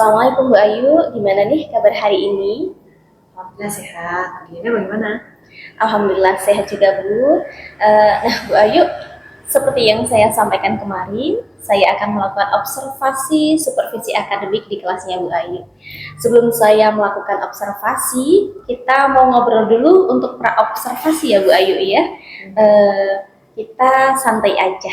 Assalamualaikum Bu Ayu, gimana nih kabar hari ini? Alhamdulillah sehat. Gimana bagaimana? Alhamdulillah sehat juga Bu. Nah Bu Ayu, seperti yang saya sampaikan kemarin, saya akan melakukan observasi supervisi akademik di kelasnya Bu Ayu. Sebelum saya melakukan observasi, kita mau ngobrol dulu untuk pra-observasi ya Bu Ayu ya. Kita santai aja.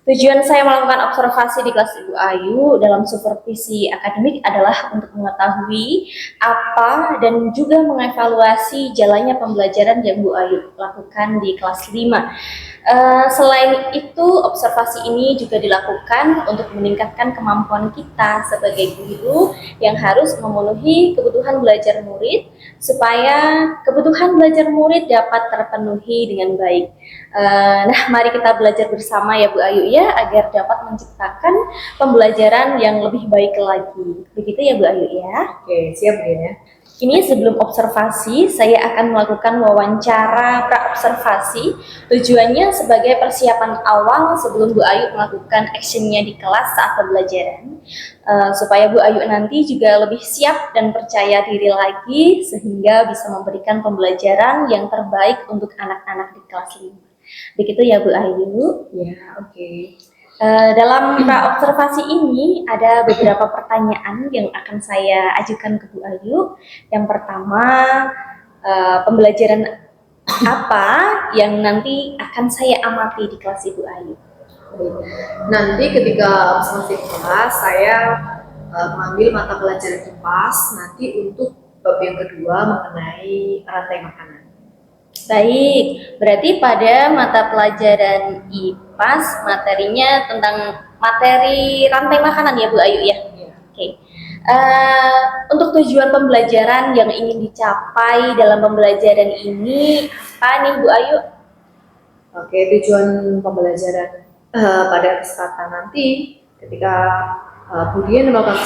Tujuan saya melakukan observasi di kelas Ibu Ayu dalam supervisi akademik adalah untuk mengetahui apa dan juga mengevaluasi jalannya pembelajaran yang Bu Ayu lakukan di kelas 5. Selain itu, observasi ini juga dilakukan untuk meningkatkan kemampuan kita sebagai guru yang harus memenuhi kebutuhan belajar murid supaya kebutuhan belajar murid dapat terpenuhi dengan baik. Nah, mari kita belajar bersama ya Bu Ayu ya, agar dapat menciptakan pembelajaran yang lebih baik lagi. Begitu ya Bu Ayu ya. Oke, siap ya. Ini sebelum observasi, saya akan melakukan wawancara pra-observasi. Tujuannya sebagai persiapan awal sebelum Bu Ayu melakukan actionnya di kelas saat pembelajaran. Supaya Bu Ayu nanti juga lebih siap dan percaya diri lagi, sehingga bisa memberikan pembelajaran yang terbaik untuk anak-anak di kelas 5. Begitu ya Bu Ayu? Ya, oke. Dalam pra-observasi ini ada beberapa pertanyaan yang akan saya ajukan ke Bu Ayu. Yang pertama, pembelajaran apa yang nanti akan saya amati di kelas Ibu Ayu? Nanti ketika observasi kelas, saya mengambil mata pelajaran IPAS nanti untuk bab yang kedua mengenai rantai makanan. Baik, berarti pada mata pelajaran IPAS materinya tentang materi rantai makanan ya Bu Ayu ya? Ya. Oke. Untuk tujuan pembelajaran yang ingin dicapai dalam pembelajaran ini apa nih Bu Ayu? Oke, tujuan pembelajaran pada kesempatan nanti ketika Bu Dian melakukan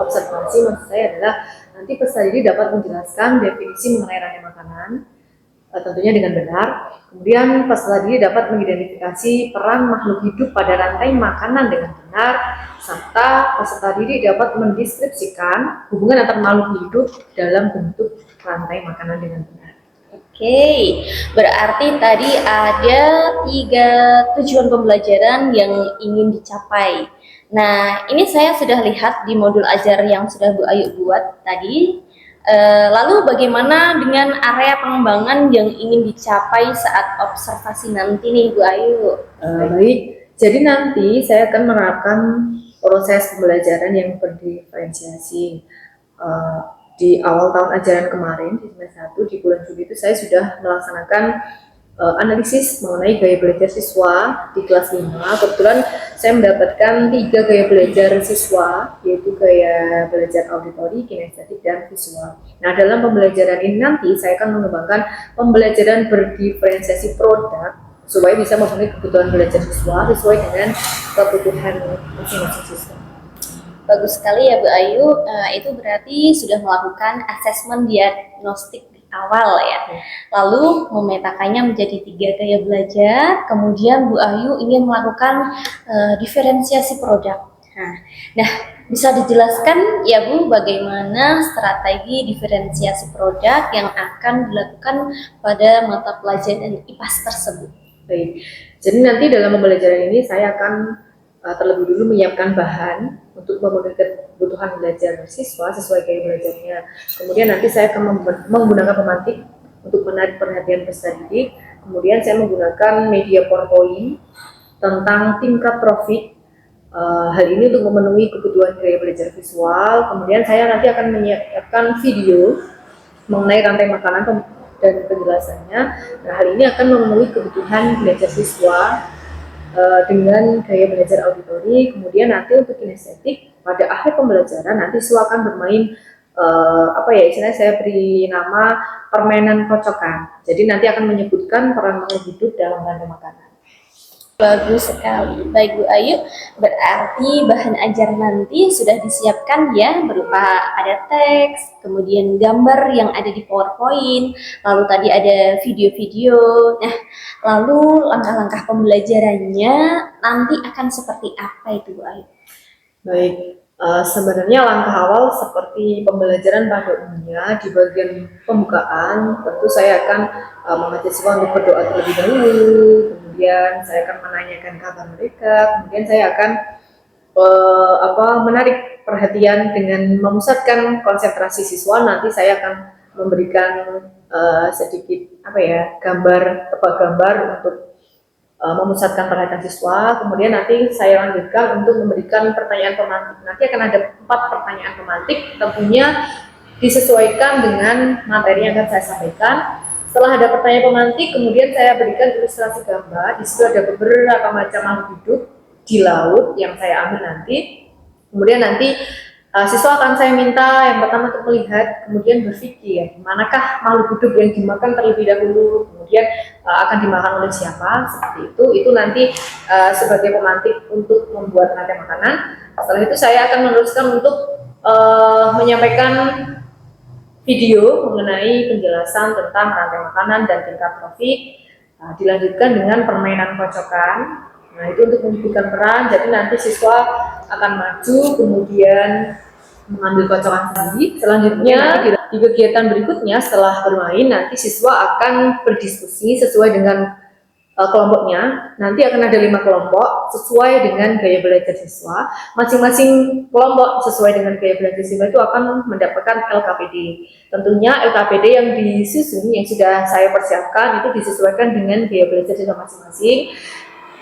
observasi maksud saya adalah nanti peserta didik dapat menjelaskan definisi mengenai rantai makanan tentunya dengan benar. Kemudian peserta didik dapat mengidentifikasi peran makhluk hidup pada rantai makanan dengan benar, serta peserta didik dapat mendeskripsikan hubungan antar makhluk hidup dalam bentuk rantai makanan dengan benar. Oke, berarti tadi ada 3 tujuan pembelajaran yang ingin dicapai. Nah, ini saya sudah lihat di modul ajar yang sudah Bu Ayu buat tadi. Lalu bagaimana dengan area pengembangan yang ingin dicapai saat observasi nanti nih Bu Ayu? Baik, jadi nanti saya akan menerapkan proses pembelajaran yang berdiferensiasi. Di awal tahun ajaran kemarin, di semester 1, di bulan Juli itu saya sudah melaksanakan analisis mengenai gaya belajar siswa di kelas 5. Kebetulan saya mendapatkan 3 gaya belajar siswa, yaitu gaya belajar auditori, kinestetik, dan visual. Nah, dalam pembelajaran ini nanti saya akan mengembangkan pembelajaran berdiferensiasi produk supaya bisa memenuhi kebutuhan belajar siswa sesuai dengan kebutuhan masing-masing siswa. Bagus sekali ya Bu Ayu, itu berarti sudah melakukan asesmen diagnostik di awal ya. Lalu memetakannya menjadi 3 gaya belajar, kemudian Bu Ayu ingin melakukan diferensiasi produk. Nah, bisa dijelaskan ya Bu bagaimana strategi diferensiasi produk yang akan dilakukan pada mata pelajaran IPAS tersebut? Baik, jadi nanti dalam pembelajaran ini saya akan terlebih dulu menyiapkan bahan untuk memenuhi kebutuhan belajar siswa sesuai gaya belajarnya. Kemudian nanti saya akan menggunakan pemantik untuk menarik perhatian peserta didik. Kemudian saya menggunakan media PowerPoint tentang tingkat profit. Hal ini untuk memenuhi kebutuhan gaya belajar visual. Kemudian saya nanti akan menyiapkan video mengenai rantai makanan dan penjelasannya. Nah, hal ini akan memenuhi kebutuhan belajar siswa dengan gaya belajar auditori. Kemudian nanti untuk kinestetik pada akhir pembelajaran nanti siswa akan bermain istilahnya saya beri nama permainan kocokan. Jadi nanti akan menyebutkan peran makhluk hidup dalam rantai makanan. Bagus sekali. Baik Bu Ayu, berarti bahan ajar nanti sudah disiapkan ya, berupa ada teks, kemudian gambar yang ada di PowerPoint, lalu tadi ada video-video. Nah, lalu langkah-langkah pembelajarannya nanti akan seperti apa itu Bu Ayu? Baik, Sebenarnya langkah awal seperti pembelajaran pada umumnya di bagian pembukaan, tentu saya akan mengajak siswa untuk berdoa terlebih dahulu, kemudian saya akan menanyakan kabar mereka, kemudian saya akan menarik perhatian dengan memusatkan konsentrasi siswa. Nanti saya akan memberikan sedikit gambar, tebak gambar untuk memusatkan perhatian siswa. Kemudian nanti saya lanjutkan untuk memberikan pertanyaan pemantik. Nanti akan ada 4 pertanyaan pemantik, tentunya disesuaikan dengan materi yang akan saya sampaikan. Setelah ada pertanyaan pemantik, kemudian saya berikan ilustrasi gambar. Di situ ada beberapa macam makhluk hidup di laut yang saya ambil nanti. Kemudian nanti siswa akan saya minta yang pertama untuk melihat, kemudian berpikir manakah makhluk hidup yang dimakan terlebih dahulu, kemudian akan dimakan oleh siapa, seperti itu. Itu nanti sebagai pemantik untuk membuat rantai makanan. Setelah itu saya akan meneruskan untuk menyampaikan video mengenai penjelasan tentang rantai makanan dan tingkat trofik. Dilanjutkan dengan permainan kocokan. Nah, itu untuk menunjukkan peran. Jadi nanti siswa akan maju, kemudian mengambil kocokan sendiri. Selanjutnya di kegiatan berikutnya setelah bermain, nanti siswa akan berdiskusi sesuai dengan kelompoknya. Nanti akan ada 5 kelompok sesuai dengan gaya belajar siswa. Masing-masing kelompok sesuai dengan gaya belajar siswa itu akan mendapatkan LKPD. Tentunya LKPD yang disusun, yang sudah saya persiapkan itu disesuaikan dengan gaya belajar siswa masing-masing.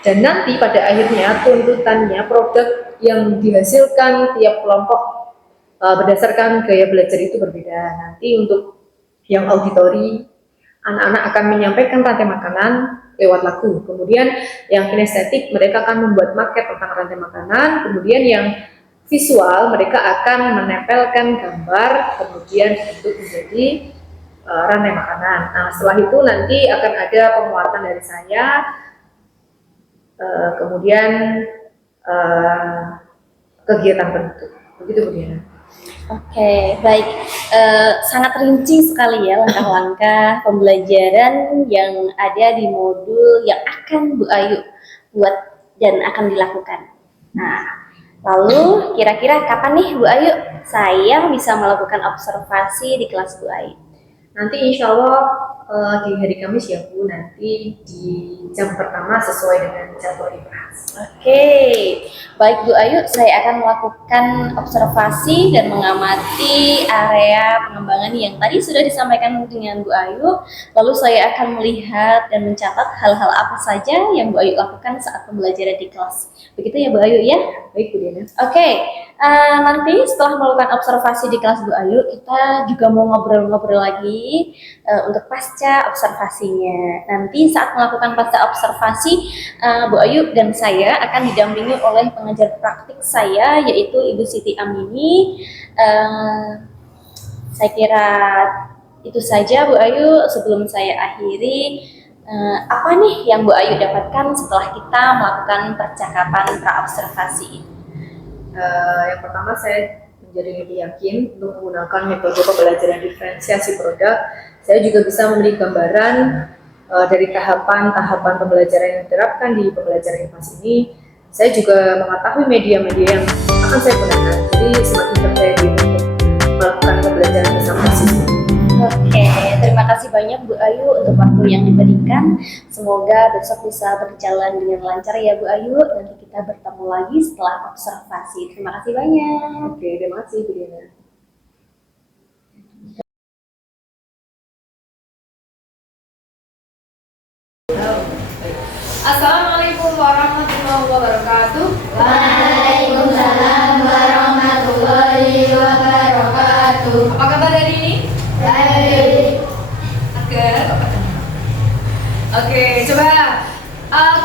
Dan nanti pada akhirnya tuntutannya produk yang dihasilkan tiap kelompok berdasarkan gaya belajar itu berbeda. Nanti untuk yang auditori, anak-anak akan menyampaikan rantai makanan lewat lagu. Kemudian yang kinestetik, mereka akan membuat maket tentang rantai makanan. Kemudian yang visual, mereka akan menempelkan gambar, kemudian dibentuk menjadi rantai makanan. Nah, setelah itu nanti akan ada penguatan dari saya. Kemudian kegiatan penutup. Begitu Bu Diana. Oke, baik. Sangat rinci sekali ya langkah-langkah pembelajaran yang ada di modul yang akan Bu Ayu buat dan akan dilakukan. Nah, lalu kira-kira kapan nih Bu Ayu saya bisa melakukan observasi di kelas Bu Ayu? Nanti insya Allah di hari Kamis ya Bu, nanti di jam pertama sesuai dengan jadwal IPAS. Oke, baik Bu Ayu, saya akan melakukan observasi dan mengamati area pengembangan yang tadi sudah disampaikan dengan Bu Ayu. Lalu saya akan melihat dan mencatat hal-hal apa saja yang Bu Ayu lakukan saat pembelajaran di kelas. Begitu ya Bu Ayu ya? Baik Bu Diana. Oke, nanti setelah melakukan observasi di kelas Bu Ayu, kita juga mau ngobrol-ngobrol lagi untuk pasca observasinya. Nanti saat melakukan pasca observasi, Bu Ayu dan saya akan didampingi oleh pengajar praktik saya, yaitu Ibu Siti Amini. Saya kira itu saja Bu Ayu. Sebelum saya akhiri, apa nih yang Bu Ayu dapatkan setelah kita melakukan percakapan pra-observasi ini? Yang pertama, saya menjadi lebih yakin untuk menggunakan metode pembelajaran diferensiasi produk. Saya juga bisa memberi gambaran dari tahapan-tahapan pembelajaran yang diterapkan di pembelajaran IPAS ini. Saya juga mengetahui media-media yang akan saya gunakan, jadi semakin percaya diri untuk melakukan pembelajaran bersama siswa. Oke, terima kasih banyak Bu Ayu untuk waktu yang diberikan. Semoga besok bisa berjalan dengan lancar ya Bu Ayu. Nanti kita bertemu lagi setelah observasi. Terima kasih banyak. Oke, terima kasih Bu Diana. Assalamualaikum warahmatullahi wabarakatuh. Waalaikumsalam warahmatullahi wabarakatuh. Apa kabar hari ini? Baik. Oke, coba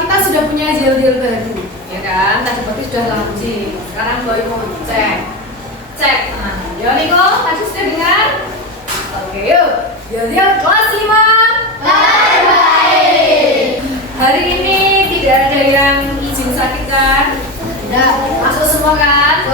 kita sudah punya gel-gel baru, ya kan? Tadi pagi sudah launching. Sekarang boleh mau cek. Nah, ya Niko, tadi sudah dengar? Oke, yuk. Gel-gel kelas 5. Baik. Hari ini tidak ada yang izin sakit kan? Tidak. Masuk semua kan?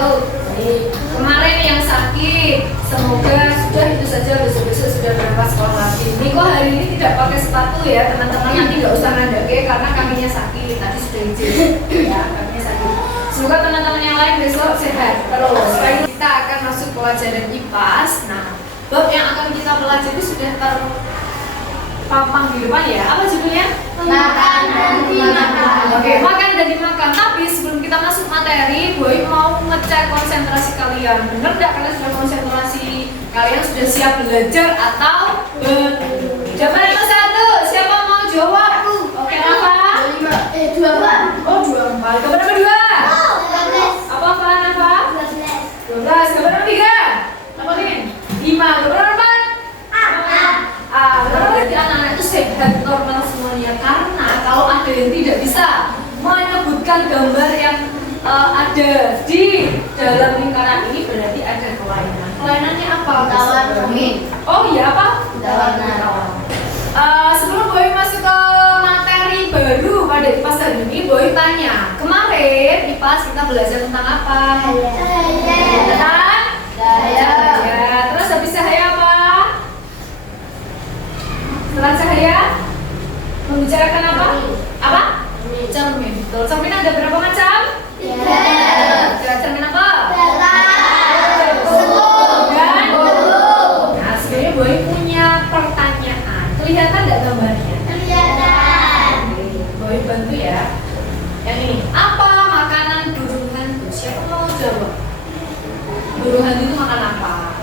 Kemarin yang sakit, semoga sudah itu saja, besok-besok sudah berangkat sekolah lagi. Niko hari ini tidak pakai sepatu ya teman-teman, nanti nggak usah nandake karena kakinya sakit. Tadi sudah izin ya, kakinya sakit. Semoga teman-teman yang lain besok sehat terus. Sekarang kita akan masuk pelajaran IPAS. Nah, bab yang akan kita pelajari sudah terpampang di depan ya. Apa judulnya? Makan dan dimakan. Oke, makan dan dimakan. Tapi sebelum kita masuk materi, Boy mau ngecek konsentrasi kalian. Bener nggak kalian sudah konsentrasi? Kalian sudah siap belajar atau belum? Jawaban yang satu, siapa mau jawab? Oke, Rafa. 2. Oh, 24. Jawaban nomor 2. Apa Rafa? 12. Jawaban nomor 3. Apa nih? 5. Jawaban nomor 4. Berarti anak-anak itu sehat normal semuanya. Karena kalau ada yang tidak bisa menyebutkan gambar yang ada di dalam lingkaran ini, berarti ada kelainan. Kelainannya apa? Tawar dongeng. Oh iya, apa? Tawar. Sebelum Boy masuk ke materi baru pada IPAS hari ini, Boy tanya, kemarin IPAS kita belajar tentang apa? Tentang cahaya. Terus habis cahaya apa? Setelah cahaya membicarakan apa? Apa? Cermin. Betul. Cermin ada berapa macam? 3. Cermin apa? Dan nah, sebenarnya Boy punya pertanyaan. Kelihatan nggak gambarnya? Boy bantu ya. Yang ini. Apa makanan burung hantu? Siapa mau jawab? Burung hantu itu makan apa?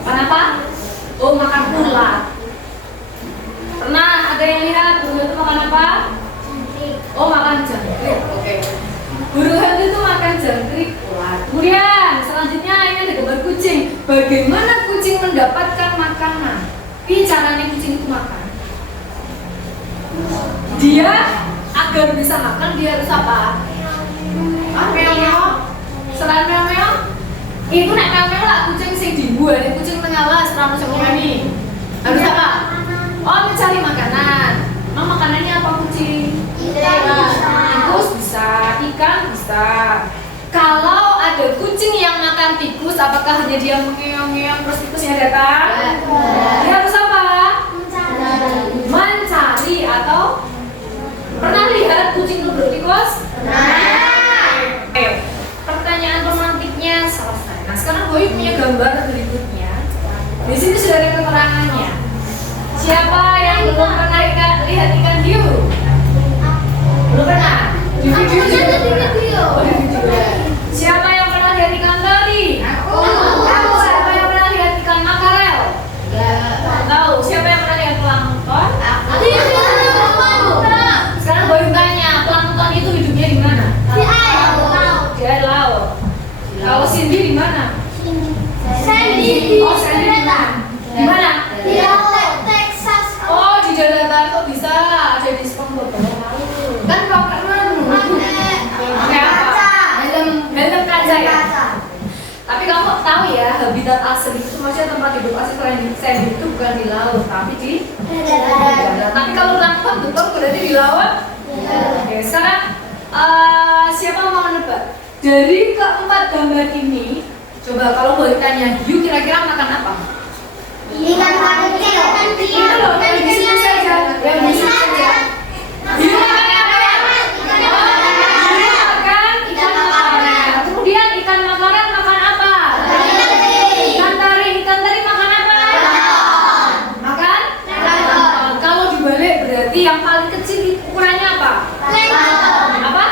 Makan apa? Oh, makan ulat. Pernah ada yang lihat burung hantu makan apa? Oh, makan jangkrik. Oke. Burung hantu itu makan jangkrik, ulat. Kemudian selanjutnya ini ada gambar kucing. Bagaimana kucing mendapatkan makanan? Caranya kucing itu makan. Dia agar bisa makan dia harus apa? Meong-meong. Selain meong-meong, itu nek meong-meong lah kucing sing dibuat, kucing tengah lah serana ini. Harus apa? Oh, mencari makanan. Nah, makanannya apa kucing? Tikus bisa, ikan bisa. Kalau ada kucing yang makan tikus, apakah hanya dia mengeong-ngeong terus tikusnya datang? Dia harus apa? Mencari atau pernah lihat kucing nubur tikus? Oke. Pertanyaan romantiknya selesai. Nah, sekarang Boy punya gambar berikutnya. Di sini sudah ada keterangannya. Siapa yang belum pernah lihat ikan hiu? Belum pernah? Di video juga? Oh, di video ya. Siapa yang pernah lihat ikan teri? Siapa yang pernah lihat ikan makarel? Tahu. Siapa yang pernah lihat plankton? Sekarang Boy tanya, plankton itu hidupnya di mana? Di air laut. Kalau Cindy di mana? Oh, Sandy di mana? Di mana? Oh, di daratan. Kok bisa ada di SpongeBob? Kan kau keren. Pakai apa? Helm kaca ya. Tapi kamu tahu ya, habitat asli itu maksudnya tempat hidup asli selain di Sandy itu bukan di laut, tapi di darat. Tapi kalau plankton betul berarti di laut. Oke, sekarang siapa mau menebak? Dari keempat gambar ini, coba kalau boleh tanya, hiu kira-kira makan apa? Ikan kecil. Itu loh, yang di sini saja. Yang di sini saja. Hiu makan apa ya? Hiu makan ikan makarel. Kemudian ikan makarel makan apa? Ikan teri makan apa? Makan? Kalau dibalik berarti yang paling kecil ukurannya apa? Apa?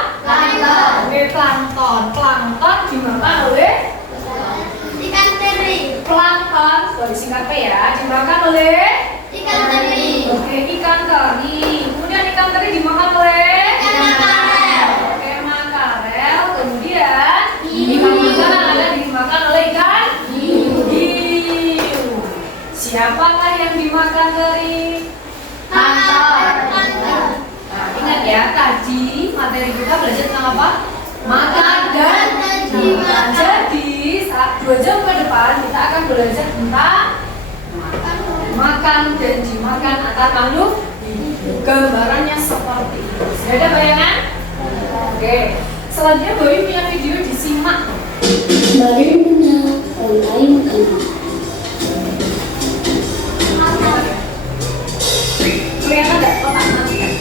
Plankton. Plankton dimakan oleh plankton, boleh singkat ya, dimakan oleh Ikan teri. Oke, ikan teri. Kemudian ikan teri dimakan oleh Ikan makarel. Oke, makarel. Kemudian ikan makarel ada dimakan oleh ikan hiu. Siapakah yang dimakan teri? Nah, ingat ya, tadi materi kita belajar tentang apa? Makan dan dimakan. Jadi, 2 jam ke depan kita akan belajar tentang makan dan dimakan antar makhluk. Gambarannya seperti itu. Sudah ada bayangan? Oke. Selanjutnya Boy punya video disimak. Bagaimana rantai makanan? Kelihatan nggak kotak nanti kan?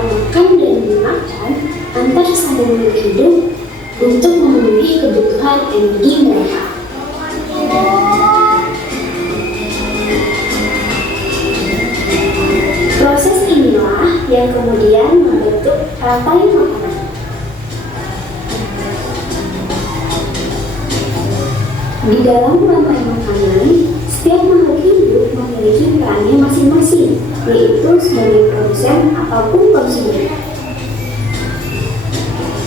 pola makan dan makan antar sambungan hidup untuk memenuhi kebutuhan energi mereka. Proses inilah yang kemudian membentuk rantai makanan. Di dalam rantai makanan, setiap makhluk hidup memiliki perannya masing-masing, yaitu sebagai produsen ataupun konsumen.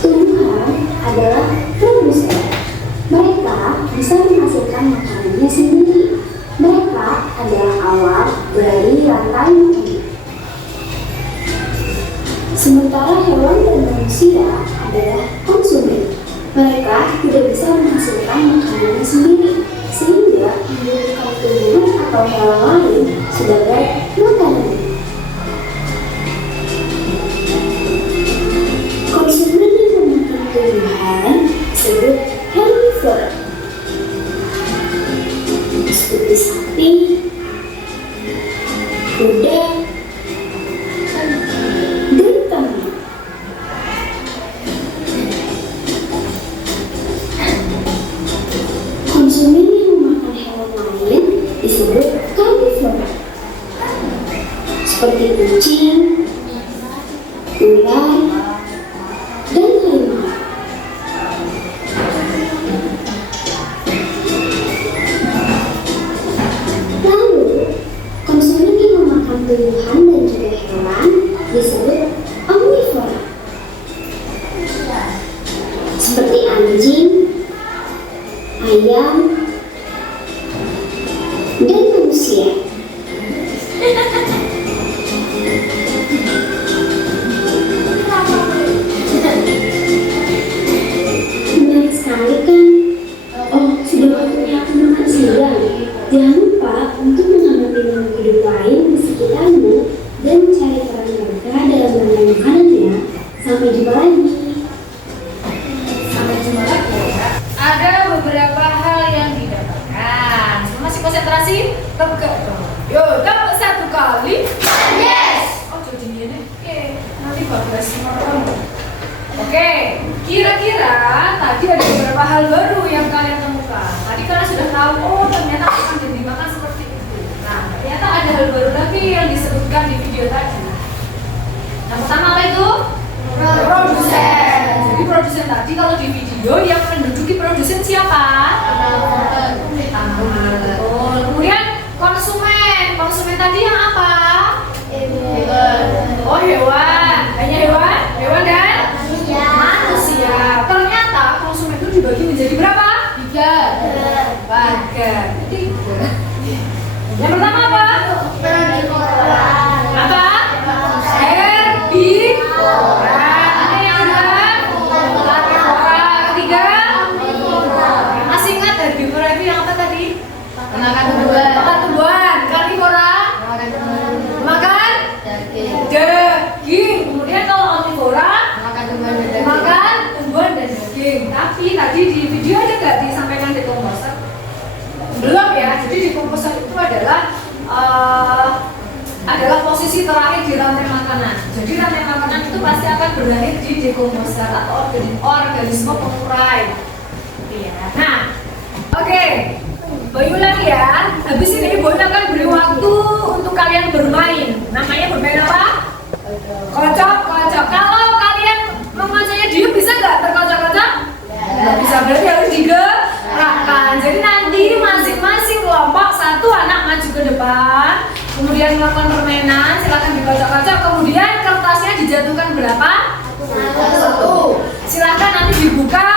Tumbuhan adalah produsen. Mereka bisa menghasilkan makanannya sendiri. Mereka adalah awal dari rantai makanan. Sementara hewan dan manusia adalah konsumen. Mereka tidak bisa menghasilkan makanannya sendiri, sehingga membutuhkan tumbuhan atau hewan lain sebagai makanan. Konsumen yang memakan tumbuhan disebut herbivora, seperti sapi, kuda, dan kambing. Konsumen yang memakan hewan lain disebut karnivora, seperti kucing, ular, dan harimau. Lalu, konsumen yang memakan tumbuhan dan juga hewan disebut omnivora, seperti anjing, ayam, dan manusia. Menarik sekali kan? Oh, sudah waktunya aku makan siang. Jangan lupa untuk mengamati makhluk hidup lain di sekitarmu dan mencari peran mereka dalam rantai makanan ya. Sampai jumpa lagi. Sampai jumpa lagi ya. Ada beberapa hal yang didapatkan. Semua masih konsentrasi? Tegak dong. Yo, dapat satu kali. Yes. Oh, jadi ini deh. Oke, nanti bagus kamu. Oke, kira-kira tadi ada beberapa hal baru yang kalian temukan. Tadi kalian sudah tahu, oh ternyata akan dimakan seperti itu. Nah, ternyata ada hal baru lagi yang disebutkan di video tadi. Yang pertama apa itu? Produsen. Jadi produsen tadi kalau di video yang menduduki produsen siapa? Betul. Kemudian konsumen. Konsumen tadi yang apa? Oh hewan. Hanya hewan? Hewan dan manusia. Ternyata konsumen itu dibagi menjadi berapa? 3. Yang pertama apa? Apa? Herbivora. Yang kedua? Karnivora. Ketiga? Masih ingat herbivora itu yang apa tadi? Makan tumbuhan. Karnivora? Makan daging. Kemudian kalau omnivora? Makan tumbuhan dan daging. Tapi tadi di video ada nggak disampaikan decomposer? Belum ya. Jadi decomposer itu adalah posisi terakhir di rantai makanan. Jadi rantai makanan itu pasti akan berakhir di decomposer atau organisme pengurai. Ya. Nah, oke. Boy ulang ya. Habis ini Boy akan beri waktu untuk kalian bermain. Namanya bermain apa? Kocok. Kalau kalian memacanya diem bisa nggak terkocok-kocok? Nggak bisa, berarti harus digerakkan. Jadi nanti masing-masing kelompok satu anak maju ke depan, kemudian melakukan permainan, silakan dikocok-kocok, kemudian kertasnya dijatuhkan berapa? 1. Silakan nanti dibuka,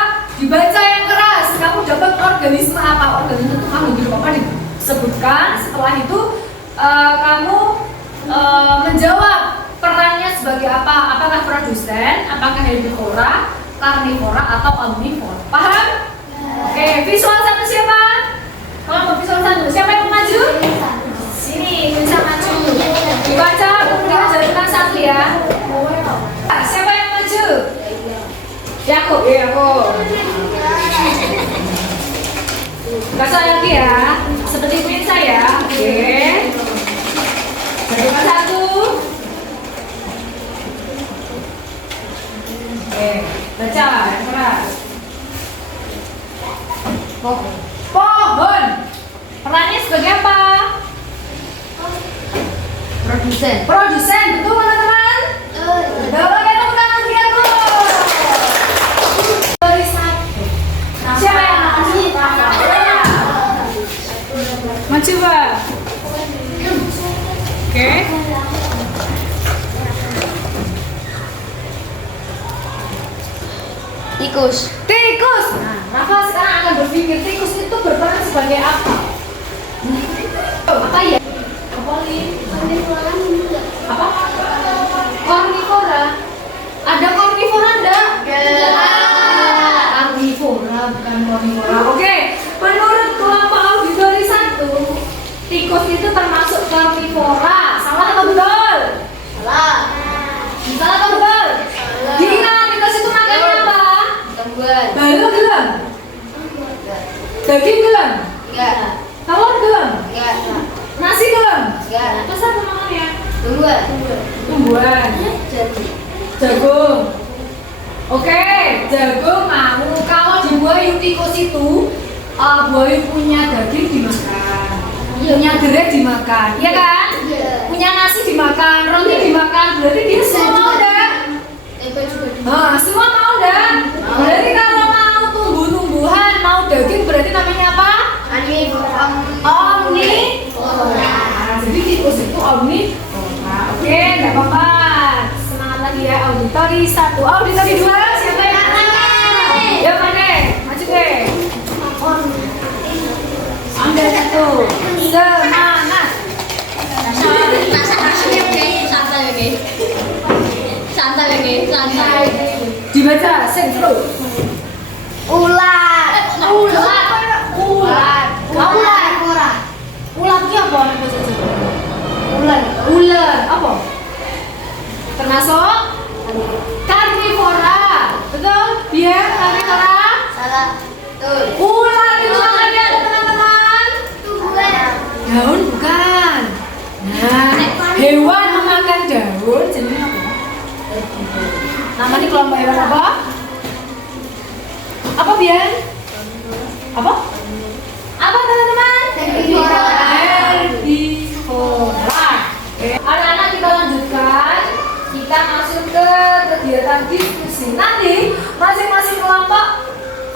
dibaca yang keras. Kamu dapat organisme apa? Organisme itu kamu hidup apa disebutkan. Setelah itu kamu menjawab perannya sebagai apa? Apakah produsen, apakah herbivora, karnivora atau omnivora? Paham? Oke, visual satu siapa? Kalau visual satu, siapa yang mau maju? Sini, bisa maju. Dibaca, kemudian jadikan satu ya. Siapa yang maju? Yakub, Yakub. Baca lagi ya, seperti ini saya. Oke. Jadikan satu. Oke, baca yang keras. Pohon. Perannya sebagai apa? Produsen. Produsen, betul teman-teman? Betul, oke tepuk tangan lagi aku. Dari satu. Siapa yang maju? Maju, Pak. Oke. Tikus. Tikus. Nah, Rafa sekarang akan berpikir tikus itu berperan sebagai apa? Apa ya? Apa? Karnivora. Ada karnivora enggak? Karnivora bukan karnivora. Oke, menurut kelompok auditori 1, tikus itu termasuk karnivora. Salah atau betul? Salah. Salah atau betul? Diingat tikus itu makannya apa? Tumbuhan. Balok gelem? Daging gelem? Enggak. Telur gelem? Enggak. Nasi gelem? Enggak. Terus apa makannya? Tumbuhan. Tumbuhan. Jadi. Jagung. Oke, jagung mau. Kalau di buaya tikus itu buaya punya daging dimakan, punya gerai dimakan, iya kan? Iya. Punya nasi dimakan, roti dimakan. Berarti dia semua mau dah. Tempe juga. Nah, semua mau dah. Berarti kalau mau tumbuh-tumbuhan, mau daging berarti namanya apa? Omnivora. Jadi tikus itu omnivora. Oke, nggak apa-apa. Semangat lagi ya auditori 1. Auditori 2 siapa yang mana? Ya mana? Maju deh. Anda 1. Semangat. Santai. Dibaca sentro. Ular. Ular itu apa? Ular apa? Termasuk karnivora. Betul? Dia karnivora. Salah. Tuh. Ular itu makannya ada teman-teman. Tumbuhan. Daun bukan. Nah, hewan memakan daun jenisnya apa? Namanya kelompok hewan apa? Apa Bian? Apa? Apa teman-teman? Herbivora. Herbivora. Oke. Anak-anak kita lanjutkan. Kita masuk ke kegiatan diskusi. Nanti masing-masing kelompok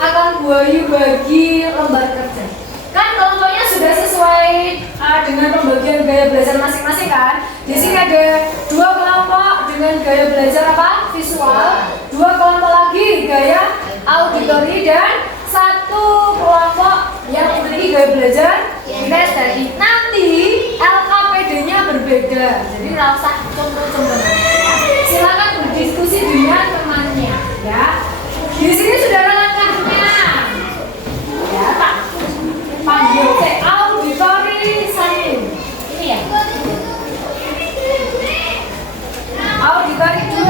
akan bagi lembar kerja. Kan kelompoknya sudah sesuai dengan pembagian gaya belajar masing-masing kan? Di sini ada 2 kelompok dengan gaya belajar apa? Visual. 2 kelompok lagi gaya auditori dan 1 kelompok yang memiliki gaya belajar kinestetik. Nanti LKPD-nya berbeda. Jadi nggak usah contoh-contoh. Silakan berdiskusi dengan temannya, ya. Di sini sudah ada langkahnya. Ya, Pak. Panggil ke auditori 1. Ini ya. Auditori 2.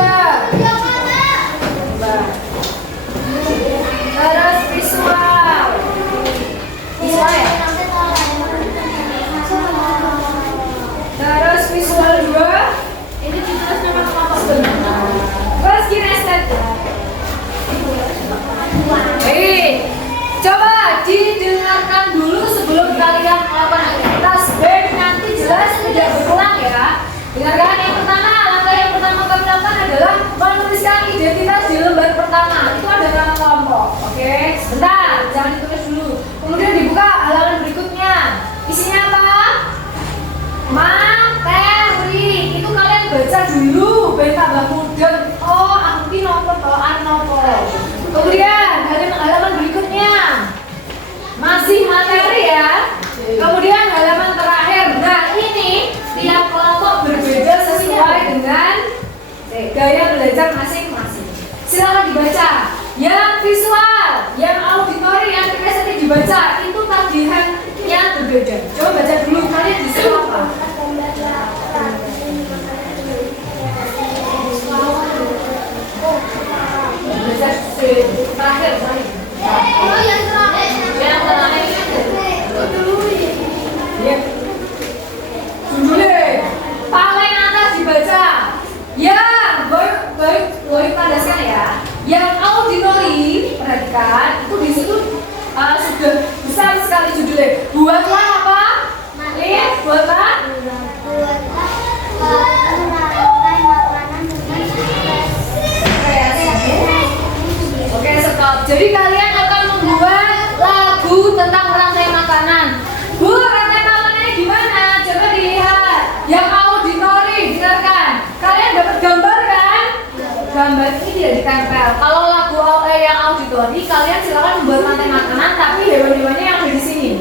Terus visual. Visual ya? Terus visual 2. Ini visual nama kelompok sebenarnya. Terus kinestetik. Baik. Coba didengarkan dulu sebelum kalian melakukan aktivitas. Dan nanti jelas tidak berulang ya. Dengarkan yang pertama. Langkah yang pertama kami lakukan adalah menuliskan identitas di lembar pertama. Itu ada nama kelompok. Oke, sebentar, jangan ditulis dulu. Kemudian dibuka halaman berikutnya. Isinya apa? Materi. Itu kalian baca dulu. Ben tambah mudeng. Oh, aku ki nopo to, nopo. Kemudian halaman berikutnya masih materi ya. Kemudian halaman terakhir. Nah ini tiap kelompok berbeda sesuai dengan gaya belajar masing-masing. Silakan dibaca. Yang visual, yang auditori, yang kinestetik dibaca. Itu tagihannya berbeda. Coba baca dulu. Kalian disuruh apa? Baca terakhir kali. Oh, yang terakhir. Yang terakhir. Ya. Judulnya paling atas dibaca. Ya, baik pandaskan ya. gambar ini tidak ditempel. Kalau lagu yang auditori, kalian silakan membuat rantai makanan, tapi hewan-hewannya yang ada di sini.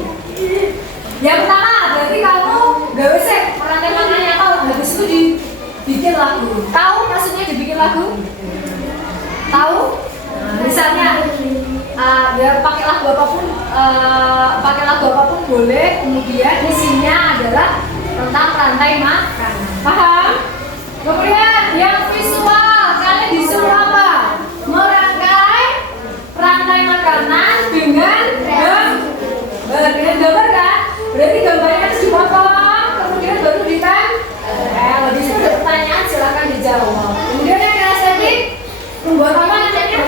Yang pertama, berarti kamu gak usah rantai makanannya, kalau habis itu dibikin lagu. Tahu maksudnya dibikin lagu? Tahu? Misalnya, ya pakai lagu apapun boleh. Kemudian isinya adalah tentang rantai makanan. Paham? Kemudian yang visual, kalian disuruh apa? Merangkai rantai makanan dengan gambar kan? Berarti gambarnya harus dipotong, kemudian baru ditempel. Di situ ada pertanyaan, silahkan dijawab. Kemudian yang estetik, membuat apa namanya?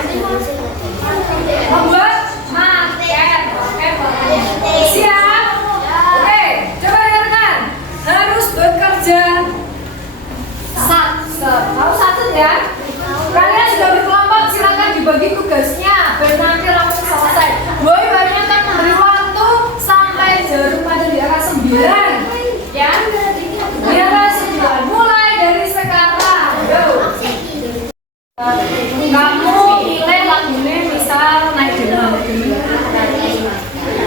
Membuat maket. Siap? Oke, coba dengarkan. Harus bekerja harus satu ya. Kalian sudah berkelompok, silakan dibagi tugasnya. Biar nanti langsung selesai. Boy banyak kan memberi waktu sampai jarum pada di angka 9. Ya, di angka 9. Mulai dari sekarang. Go. Kamu pilih lagunya misal naik gunung.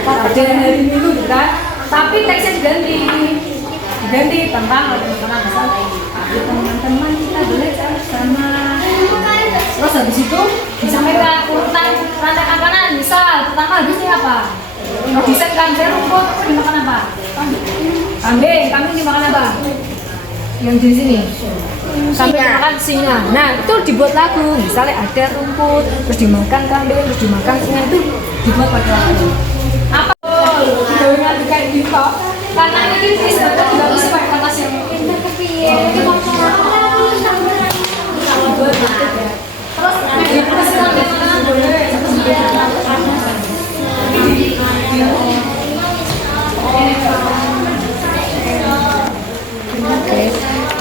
Ada hari Minggu kan? Tapi teksnya diganti tentang teman-teman misal teman-teman kita belajar bersama. Terus habis itu disampaikan urutan rantai makanan. Misal pertama habisnya apa? Bisa kan saya rumput dimakan apa? Kambing dimakan apa? Yang di sini kambing dimakan singa. Nah itu dibuat lagu. Misalnya ada rumput, terus dimakan kambing, terus dimakan singa, itu dibuat pakai lagu. Apa? Videonya kayak gitu. Karena ini sebenarnya juga bisa pakai kertas yang terus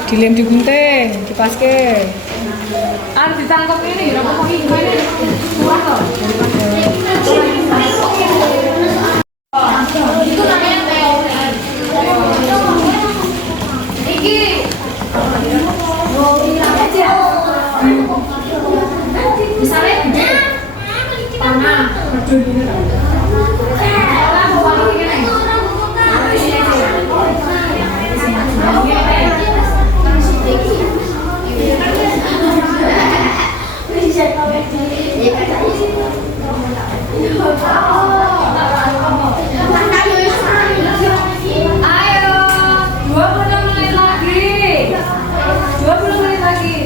dilem digunting, dipaske. Ditangkap ini, rambut ini kurang loh. Itu namanya teori. Iki. Misalnya tanah berdua. Ayo, 20 menit lagi. 20 menit lagi.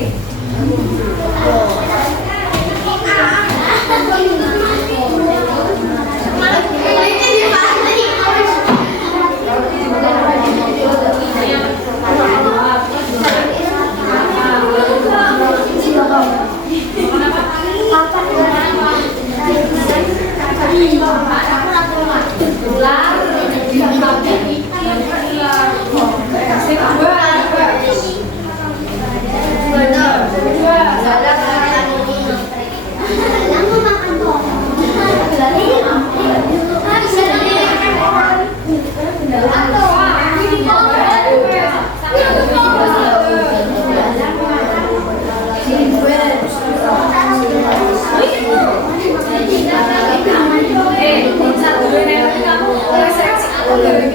Udah,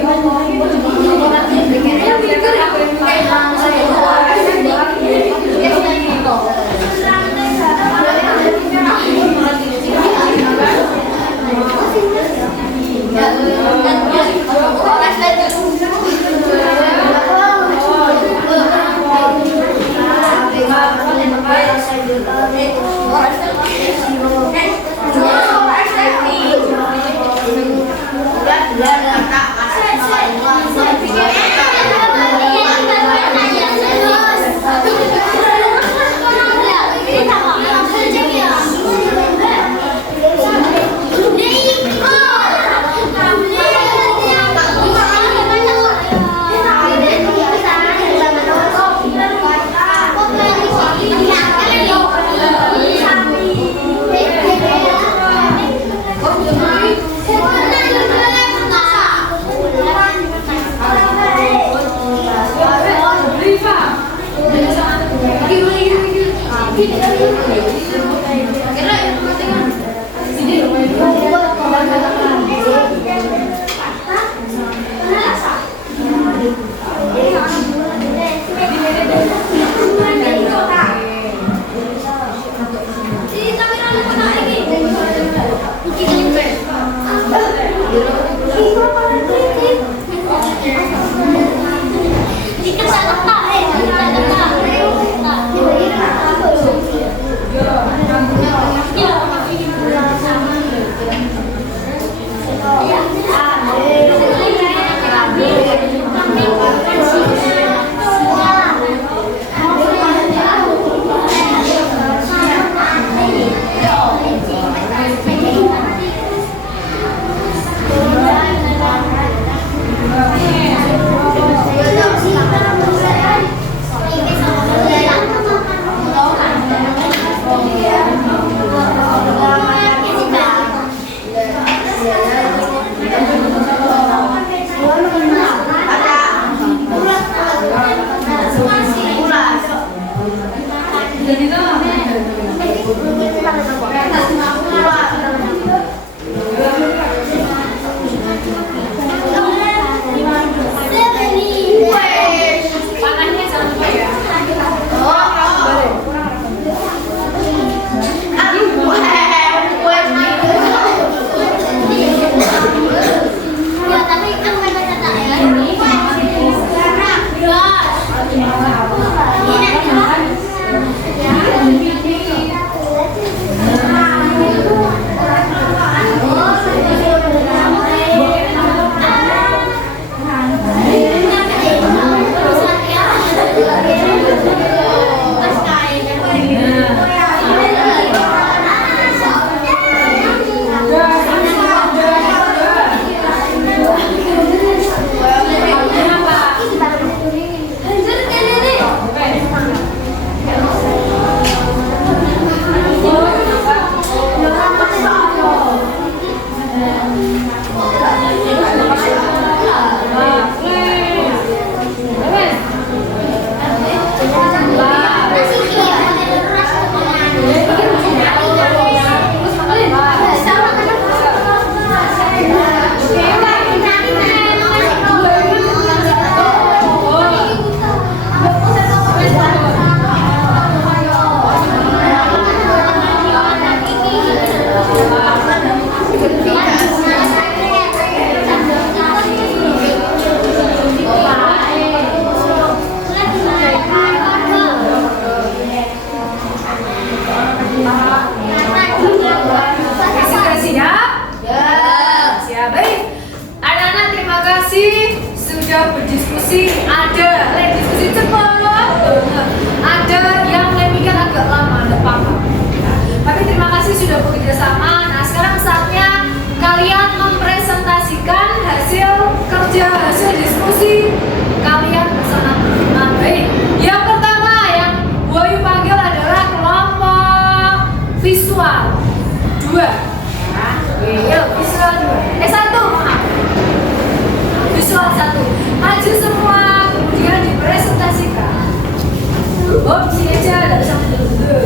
Oh, di sini aja, nggak usah mundur-mundur.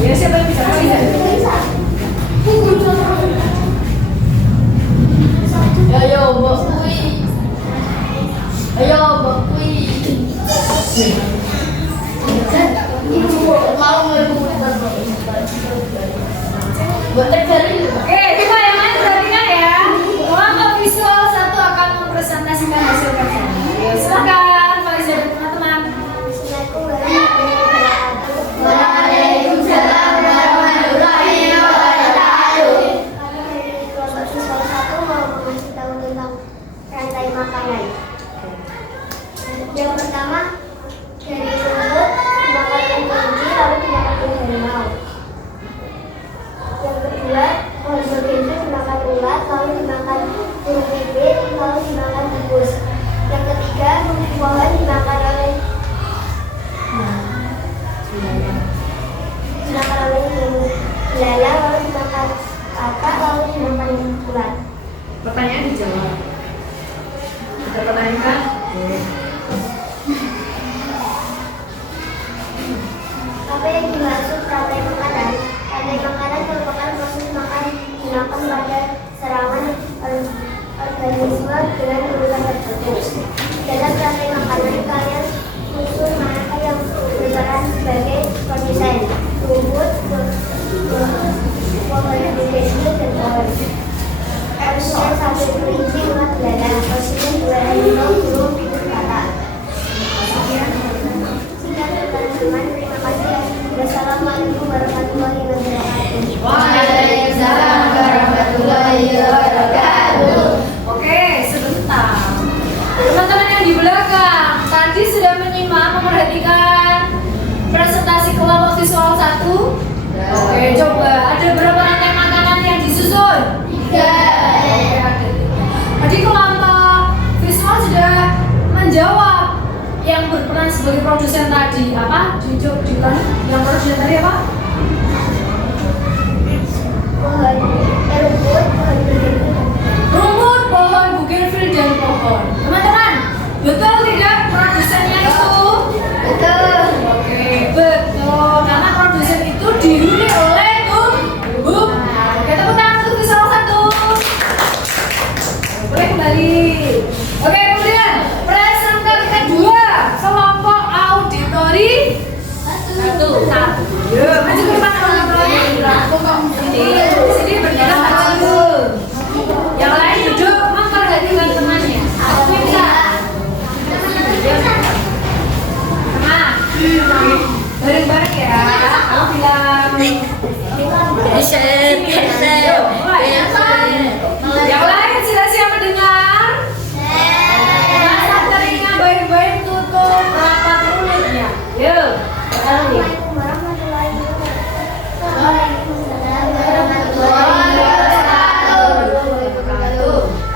Ya, siapa yang bicara? Bisa. Ayo, Mbak Kui. Ayo, Mbak Kui. Mau buat terjadi. Oke, coba yang lain perhatikan ya. Kelompok visual 1 akan mempresentasikan hasil kerjanya. Ya, silakan, Faiza dan teman-teman. Waalaikumsalam warahmatullahi wabarakatuh. Kelompok siswa 1 mau mengasih tahu tentang rantai makanan. Yang pertama dari rumput dimakan kelinci lalu dimakan harimau. Yang kedua pohon berbeda dimakan ulat lalu dimakan burung bebek lalu dimakan tikus. Yang ketiga pohon dimakan oleh belalang lalu dimakan kakak lalu dimakan ulat. Pertanyaan dijawab. Ada pertanyaan kan? Apa yang dimaksud rantai makanan? Rantai makanan merupakan proses makan dilakukan pada serangan organisme dengan urutan tertentu. Dalam rantai makanan kalian unsur manakah yang berperan sebagai produsen? Rumput, pohon vegetasi dan pohon. Produsen satu kelinci ulat belalang, produsen 2 harimau burung tikus katak. Sekian teman-teman, terima kasih. Wassalamualaikum warahmatullahi wabarakatuh. Waalaikumsalam warahmatullahi wabarakatuh. Oke, sebentar. Teman-teman yang di belakang, tadi sudah menyimak, memperhatikan presentasi kelompok visual 1. Oke, coba. Ada berapa rantai makanan yang disusun? 3. Jadi kelompok visual sudah menjawab yang berperan sebagai produsen tadi apa? Yang produsen tadi apa? Rumput, pohon, bougainville dan pohon. Teman-teman, betul tidak produsennya itu? Betul. Oke, betul. Karena produsen itu dihuni oleh tumbuh. Oke, tepuk tangan untuk visual 1. Boleh kembali. Oke, kemudian presenter kedua kelompok auditori 1. Yuk, maju ke depan auditori. Sini berdiri maju. Yang lain duduk memperhatikan temannya. Aku bisa. Teman, bareng-bareng ya. Aku bilang. Yuk, mulai. Yang lain siap-siap mendengar. Pasang telinga baik-baik, tutup rapat mulutnya. Yuk, sekali.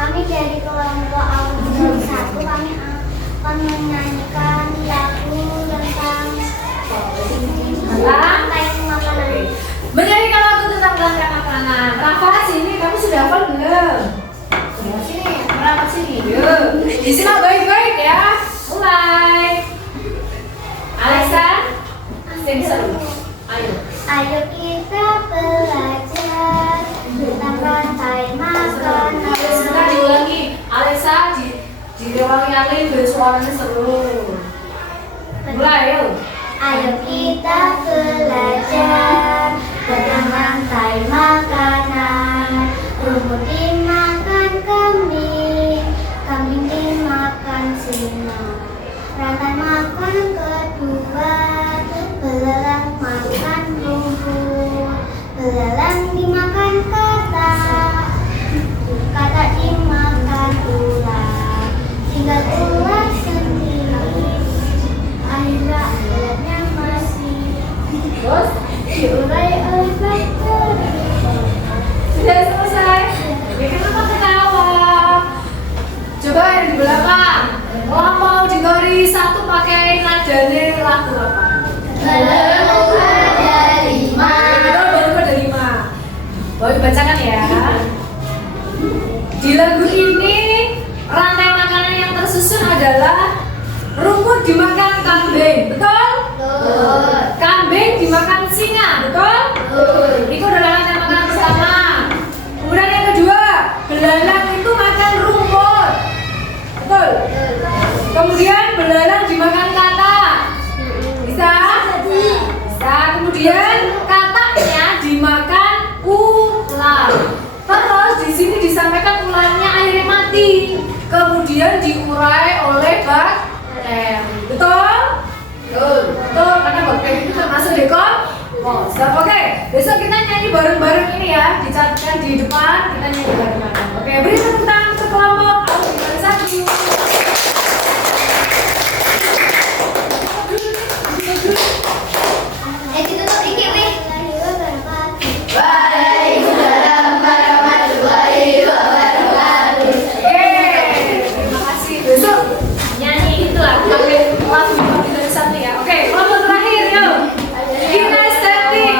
Kami dari kelompok auditori 1 kami akan menyanyikan lagu tentang rantai makanan. Menyanyikan lagu tentang rantai makanan. Rafa, sini kamu sudah hafal belum? Sini, merapat sini. Yuk, disimak baik-baik ya. Mulai. Alexa, sing seru. Ayo. Ayo kita belajar tentang rantai makanan. Sebentar diulangi. Alexa, diulangi biar suaranya seru. Mulai, yuk. Ayo kita belajar tentang rantai makanan. Rumput dimakan kambing, kambing dimakan singa. Rantai makan kedua, belalang makan rumput, belalang dimakan katak, katak dimakan ulat, tinggal ulat sendiri. Akhirnya ulatnya masih Terus, diurai oleh bakteri. sudah selesai. Ya, kenapa ketawa? Coba yang di belakang. Kelompok auditori 1 pakai nadanya lagu apa? Baru ada 5. Betul, baru ada 5. Boleh dibacakan ya. Di lagu ini rantai makanan yang tersusun adalah rumput dimakan kambing, betul? Kambing dimakan singa, betul? Itu adalah makanan pertama. Kemudian yang kedua, belalang itu makan rumput, betul? Kemudian belalang dimakan katak, bisa? Bisa. Kemudian kataknya dimakan ular. Terus di sini disampaikan ularnya akhirnya mati, kemudian diurai oleh bakteri, betul? Betul, karena bakteri itu termasuk dekompostor. Oke, besok kita nyanyi bareng-bareng ini ya, dicatatkan di depan, kita nyanyi bareng-bareng. Oke, beri tepuk tangan untuk kelompok satu. Ditutup dikit nih. Terima kasih. Besok nyanyi itulah pakai lagu dari satu ya. Oke, kelompok terakhir yuk. Kinestetik.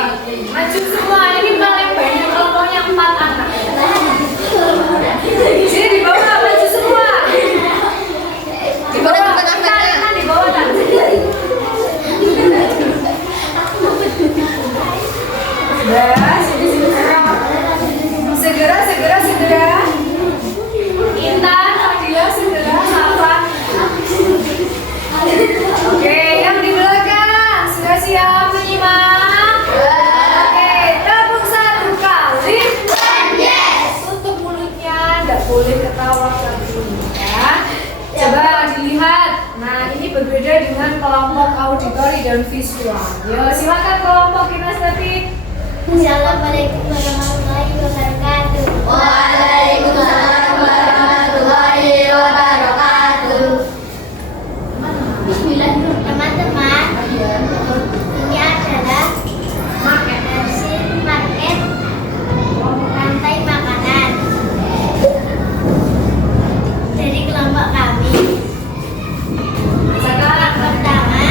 Maju semua. Ini paling banyak kelompoknya 4 anak. Sini di bawah maju semua. Di bawah kan di bawah kan. Segera. Intan, Fadila, segera sarapan. Oke, yang di belakang sudah siap menyimak? Oke, tepuk 1 kali. Tutup mulutnya, nggak boleh ketawa ya. Coba dilihat. Nah, ini berbeda dengan kelompok auditori dan visual. Yo, silakan kelompok kinestetik. Assalamualaikum warahmatullahi wabarakatuh. Waalaikumsalam warahmatullahi wabarakatuh. Bismillahirrahmanirrahim. Teman-teman, ini adalah hasil market rantai makanan dari kelompok kami. Yang pertama,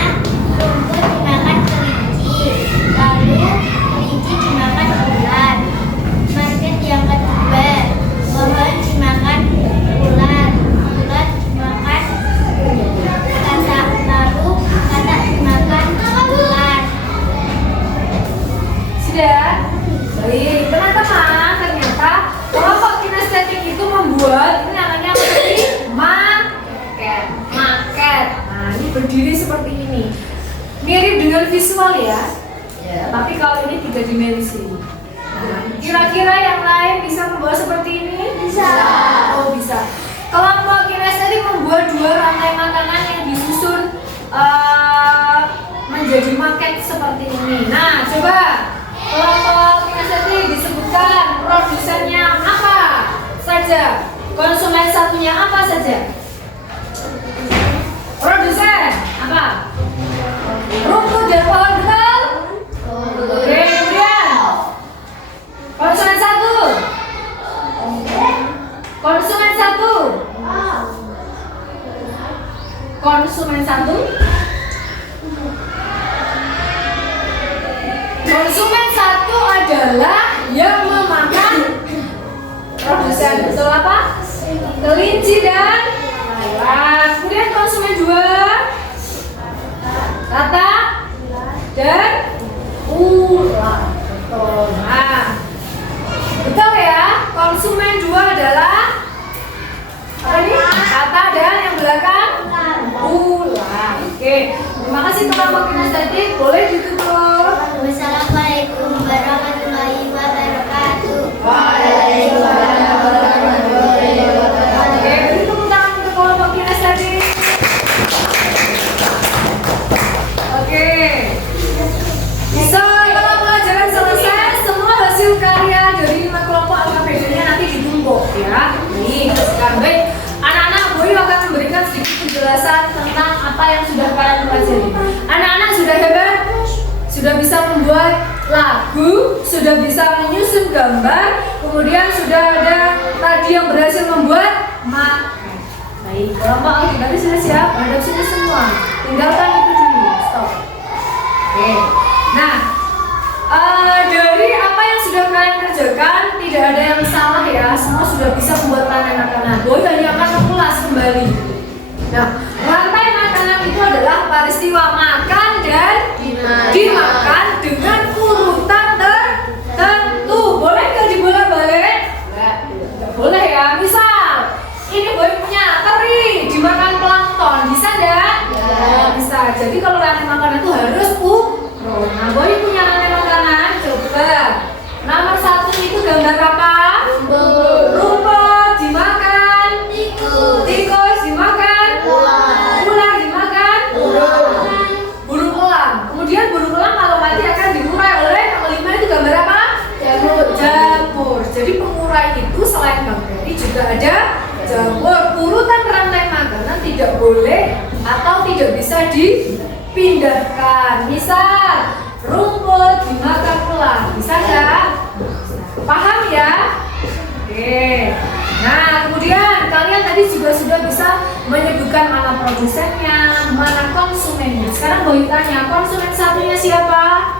rumput dimakan kelinci, lalu kelinci dimakan ular. Market yang kedua, pohon dimakan ular, ular dimakan katak, lalu katak dimakan ular. Sudah? Baik, teman-teman, ternyata kelompok kinestetik itu membuat ini namanya maket. Nah, ini berdiri seperti ini. Mirip dengan visual ya. Tapi kalau ini 3 dimensi. Nah, kira-kira yang lain bisa membuat seperti ini? Bisa. Oh, bisa. Kelompok kinestetik membuat 2 rantai makanan yang disusun menjadi maket seperti ini. Nah, coba kelompok kinestetik disebutkan produsennya apa saja, konsumen satunya apa saja. Produsen apa? Rumput dan pohon, betul? Oke, kemudian konsumen satu. Konsumen satu. Konsumen satu. Konsumen satu adalah yang memakan produsen, betul apa? Kelinci dan ayam. Kemudian konsumen dua, kata dan ular. Betul. Nah, betul ya. Konsumen dua adalah apa ini? Kata dan yang belakang ular. Oke. Terima kasih kelompok kinestetik. Boleh ditutup. Wassalamualaikum warahmatullahi wabarakatuh. Waalaikumsalam warahmatullahi wabarakatuh. Oke, beri tepuk tangan untuk kelompok kinestetik. Oke. So, kalau pelajaran selesai, semua hasil karya dari 5 kelompok AKBD-nya nanti ditumpuk ya. Nih, sekarang baik. Anak-anak, Boy akan memberikan sedikit penjelasan tentang apa yang sudah kalian pelajari. Anak-anak sudah hebat, sudah bisa membuat lagu, sudah bisa menyusun gambar, kemudian sudah ada tadi yang berhasil membuat maket. Baik, kelompok AKBD sudah siap, hadap sini semua. Tinggalkan itu dulu, stop. Oke. Nah, dari apa yang sudah kalian kerjakan, tidak ada yang salah ya. Semua sudah bisa membuat rantai makanan. Boy hanya akan mengulas kembali. Nah, rantai makanan itu adalah peristiwa makan dan Dimakan dengan urutan tertentu. Boleh nggak dibolak-balik? Nggak boleh ya. Misal, ini Boy punya teri, dimakan plankton, bisa nggak? Ya. Bisa. Jadi kalau rantai makanan itu harus urut. Nah, Boy punya rantai makanan, coba. Nomor 1 itu gambar apa? Rumput dimakan. Tikus dimakan. Ular dimakan. Burung elang. Kemudian burung elang kalau mati akan diurai oleh nomor 5 itu gambar apa? Jamur. Jadi pengurai itu selain bakteri juga ada jamur. Urutan rantai makanan tidak boleh atau tidak bisa dipindahkan. Misal rumput dimakan ular, bisa nggak? Paham ya? Oke. Nah, kemudian kalian tadi juga sudah bisa menyebutkan mana produsennya, mana konsumennya. Sekarang Boy tanya, konsumen satunya siapa?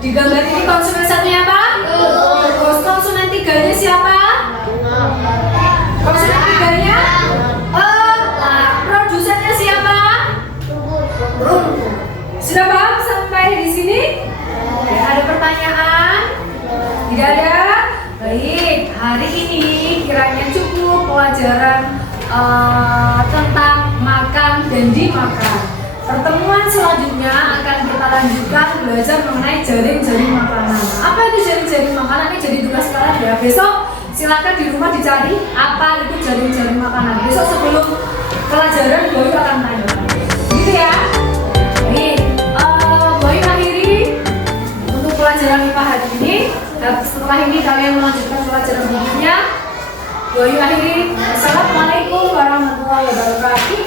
Di gambar ini konsumen satunya apa? Terus konsumen 3-nya siapa? Konsumen 3-nya? Produsennya siapa? Rumput. Sudah paham sampai di sini? Ada pertanyaan? Tidak ada? Baik, hari ini kiranya cukup pelajaran tentang makan dan dimakan. Pertemuan selanjutnya akan kita lanjutkan belajar mengenai jaring-jaring makanan. Apa itu jaring-jaring makanan? Ini jadi tugas kalian ya. Besok silakan di rumah dicari apa itu jaring-jaring makanan. Besok sebelum pelajaran Boy akan tanya. Gitu ya. Baik, Boy akhiri untuk pelajaran IPA hari ini. Setelah ini kalian melanjutkan pelajaran berikutnya. Boy akhiri. Assalamualaikum warahmatullahi wabarakatuh.